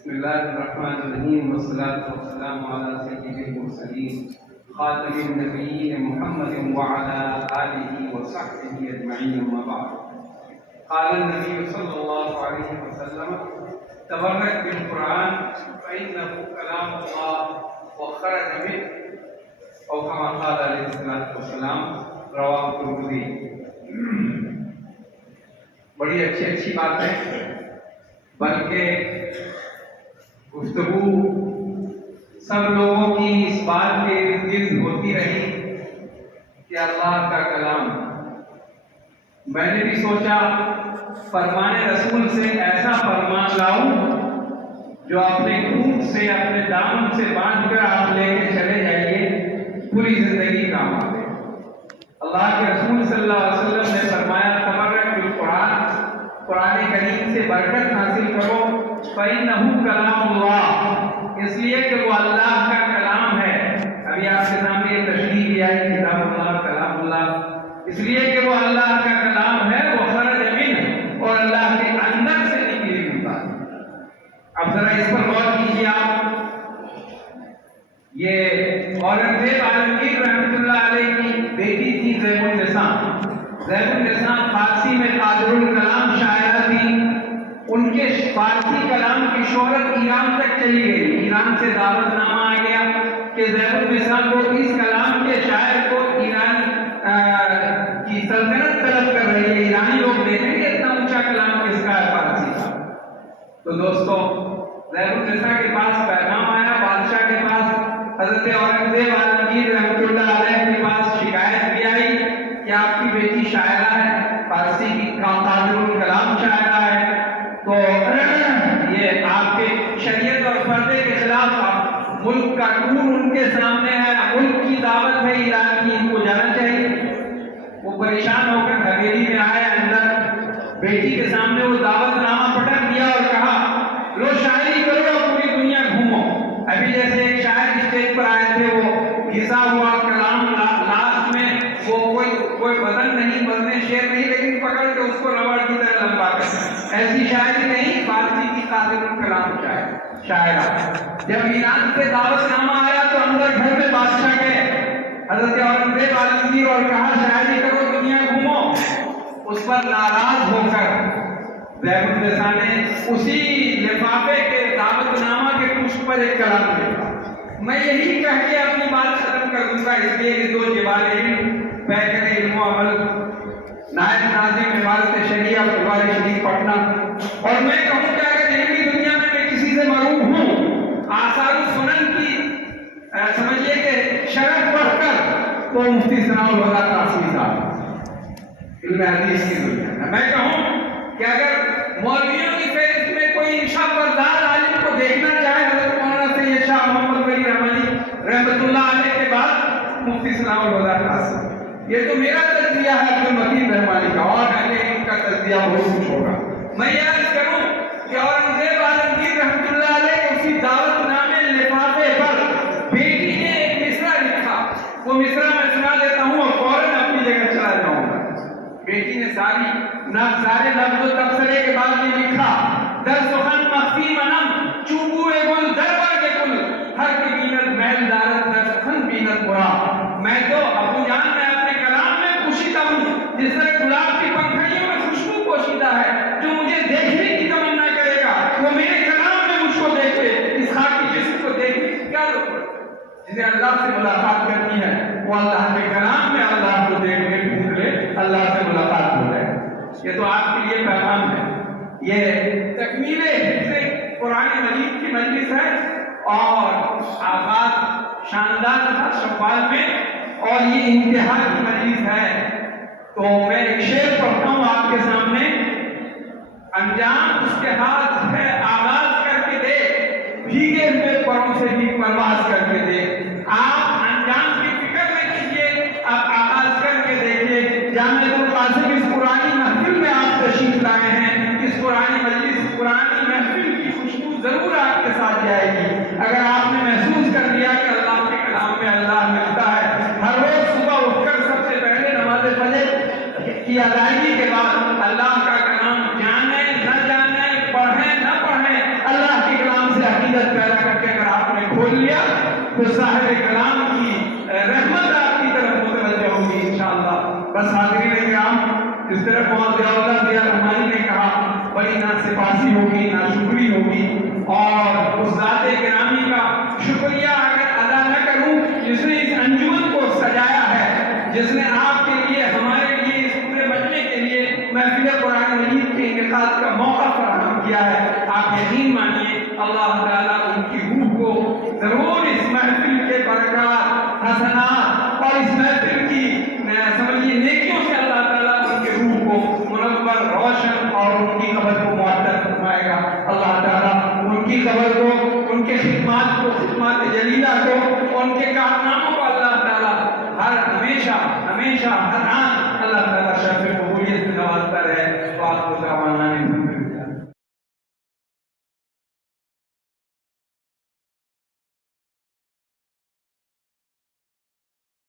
بسم الله الرحمن الرحيم والصلاة والسلام على سيد المرسلين خاتم النبيين محمد وعلى آله وصحبه أجمعين أما بعد. قال النبي صلى الله عليه وسلم تبرك بالقرآن فإنه كلام الله وخرج منه أو كما قال عليه الصلاة والسلام رواه الترمذي. بڑی اچھی بات ہے، بلکہ گفتگو سب لوگوں کی اس بات کے ارد گرد ہوتی رہی کہ اللہ کا کلام. میں نے بھی سوچا فرمان رسول سے ایسا فرمان لاؤں جو اپنے خون سے اپنے دامن سے باندھ کر آپ لے کے چلے جائیے، پوری زندگی کام آئے. اللہ کے رسول صلی اللہ علیہ وسلم نے فرمایا تبرک بالقرآن، قرآن کریم سے برکت حاصل کرو، فإنہ کلام اللہ، اس لیے کہ وہ اللہ کا کلام ہے. ابھی آپ کے سامنے یہ تشریح کیا ہے کتاب اللہ کلام اللہ، اس لیے کہ وہ اللہ کا کلام ہے، وہ خرج منہ، اور اللہ کے اندر سے نکلی ہوئی بات. اب ذرا اس پر غور کیجیے آپ. یہ اورنگزیب عالمگیر رحمۃ اللہ علیہ کی بیٹی تھی زیب النساء. زیب النساء فارسی میں قادر الکلام شاعرہ تھی. ان کے فارسی کلام کی شہرت ایران تک چلی گئی. ایران سے دعوت نامہ آ گیا کہ زیب النساء کو اس کلام کے شاعر کو ایران کی سلطنت طلب کر رہی ہے، ایرانی لوگ دیکھیں گے اتنا اونچا کلام کس کا ہے، فارسی کا. تو دوستو زیب النساء کے پاس پیغام آیا، بادشاہ کے پاس حضرت اورنگزیب عالمگیر رحمۃ اللہ علیہ کے پاس شکایت بھی آئی کہ آپ کی بیٹی شاعرہ ہے، فارسی کی قادر الکلام شاعرہ ہے، تو یہ آپ کے شریعت اور پردے کے خلاف ملک کا ٹور ان کے سامنے ہے، ملک کی دعوت ہے ایران کی، ان کو جانا چاہیے. وہ پریشان ہو کر حویلی میں آئے اندر، بیٹی کے سامنے وہ دعوت نامہ پٹک دیا اور کہا لو شاعری کرو، پوری دنیا گھومو. ابھی جیسے ایک شاعر اسٹیج پر آئے تھے، وہ گھسا ہوا کلام لاسٹ میں وہ کوئی وزن نہیں، وزن شعر نہیں، لیکن پکڑ کے اس کو ربڑ کی طرح لمبا کر، ایسی شاعری نہیں، فارسی کی قادر الکلام شاعرہ. جب ایران سے دعوت نامہ آیا تو اندر گھر میں بادشاہ گئے حضرت اورنگزیب عالمگیر اور کہا شاعری کرو، دنیا گھومو. اس پر ناراض ہو کر زیب النساء نے اسی لفافے کے دعوت نامہ کے پشت پر ایک کلام لکھا. میں یہی کہہ کے اپنی بات ختم کر دوں گا، اس لیے کہ دو جبال علم پیکر علم و عمل نائب ناظم عمارت شریعہ بخاری شریف پٹنہ. اور میں کہوں کہ اگر علمی دنیا میں کسی سے معروف ہوں آثار السنن کی سمجھیے کہ شرح پڑھ کر، تو مفتی ثناء الہدیٰ قاسمی صاحب علم حدیث کی دنیا میں. میں کہوں کہ اگر مولویوں کی فہرست میں کوئی انشاء بردار عالم کو دیکھنا چاہے، حضرت مولانا سید شاہ محمد ولی رحمانی رحمۃ اللہ علیہ کے بعد مفتی ثناء الہدیٰ قاسمی. یہ تو میرا تجزیہ ہے عبد المتین رحمانی کا، اور اہل علم کا تجزیہ بہت کچھ ہوگا. میں یہ عرض کروں کہ اورنگزیب عالمگیر رحمۃ اللہ علیہ اسی دعوت نامے لفافے پر بیٹی نے ایک مصرع لکھا. وہ مصرع میں سنا دیتا ہوں اور فوراً اپنی جگہ چلا جاؤں گا. بیٹی نے سارے لفظ و تبصرے کے بعد یہ لکھا در سخن مخفی منم چوبوئے گل در برگ گل ہر کی بینت محل دارت در سخن بینت برا. میں تو ابو جان میں اپنے کلام میں پوشیدہ ہوں، جس طرح گلاب کی پنکھڑیوں میں خوشبو پوشیدہ ہے. جو مجھے دیکھنے کی تمنا کرے گا وہ میرے کلام میں مجھ کو دیکھے. اس خاکی جسم کو دیکھنے کی کیا ضرورت؟ جسے اللہ سے ملاقات کرنی ہے وہ اللہ کے کلام میں اللہ کو دیکھ کے ڈھونڈ لے، اللہ سے ملاقات ہو جائے. یہ تو آپ کے لیے پیغام ہے. یہ تکمیل حفظ قرآن مجید کی مجلس ہے اور آغاز شاندار تھا شوال میں، اور یہ انتہا کی مجلس ہے. تو میں ایک شعر پڑھتا ہوں آپ کے سامنے. انجام اس کے ہاتھ ہے آغاز کر کے دے، بھیگے ہوئے پروں سے بھی پرواز کر کے دے. آپ انجام کی فکر نہ کیجیے، آپ آغاز کر کے دیکھیے. جامعہ القاسم اس پرانی محفل میں آپ تشریف لائے ہیں، اس پرانی مجلس، اس پرانی محفل کی خوشبو ضرور آپ کے ساتھ جائے گی. اگر آپ نے محسوس کر لیا کہ اللہ کے کلام میں اللہ ملتا ہے، ہر روز صبح اٹھ کر سب سے پہلے نماز فجر کی ادائیگی کے بعد اللہ کا کلام جانے نہ جانے، پڑھیں نہ پڑھیں، اللہ کے کلام سے چھوڑ لیا تو صاحب کلام کی رحمت آپ کی طرف متوجہ ہوگی انشاءاللہ۔ بس حاضرین کرام، اس طرح مولانا ضیاء اللہ ضیاء رحمانی نے کہا بڑی ناسپاسی ہوگی، ناشکری ہوگی، اور اس ذات گرامی کا شکریہ اگر ادا نہ کروں جس نے اس انجمن کو سجایا ہے، جس نے آپ کے لیے، ہمارے لیے، اس پورے مجمع کے لیے محفل قرآن مجید کے انعقاد کا موقع فراہم کیا ہے، آپ یقین مانیے اللہ تعالیٰ ان کی روح کو ضرور اس محفل کے برکات، حسنات اور اس محفل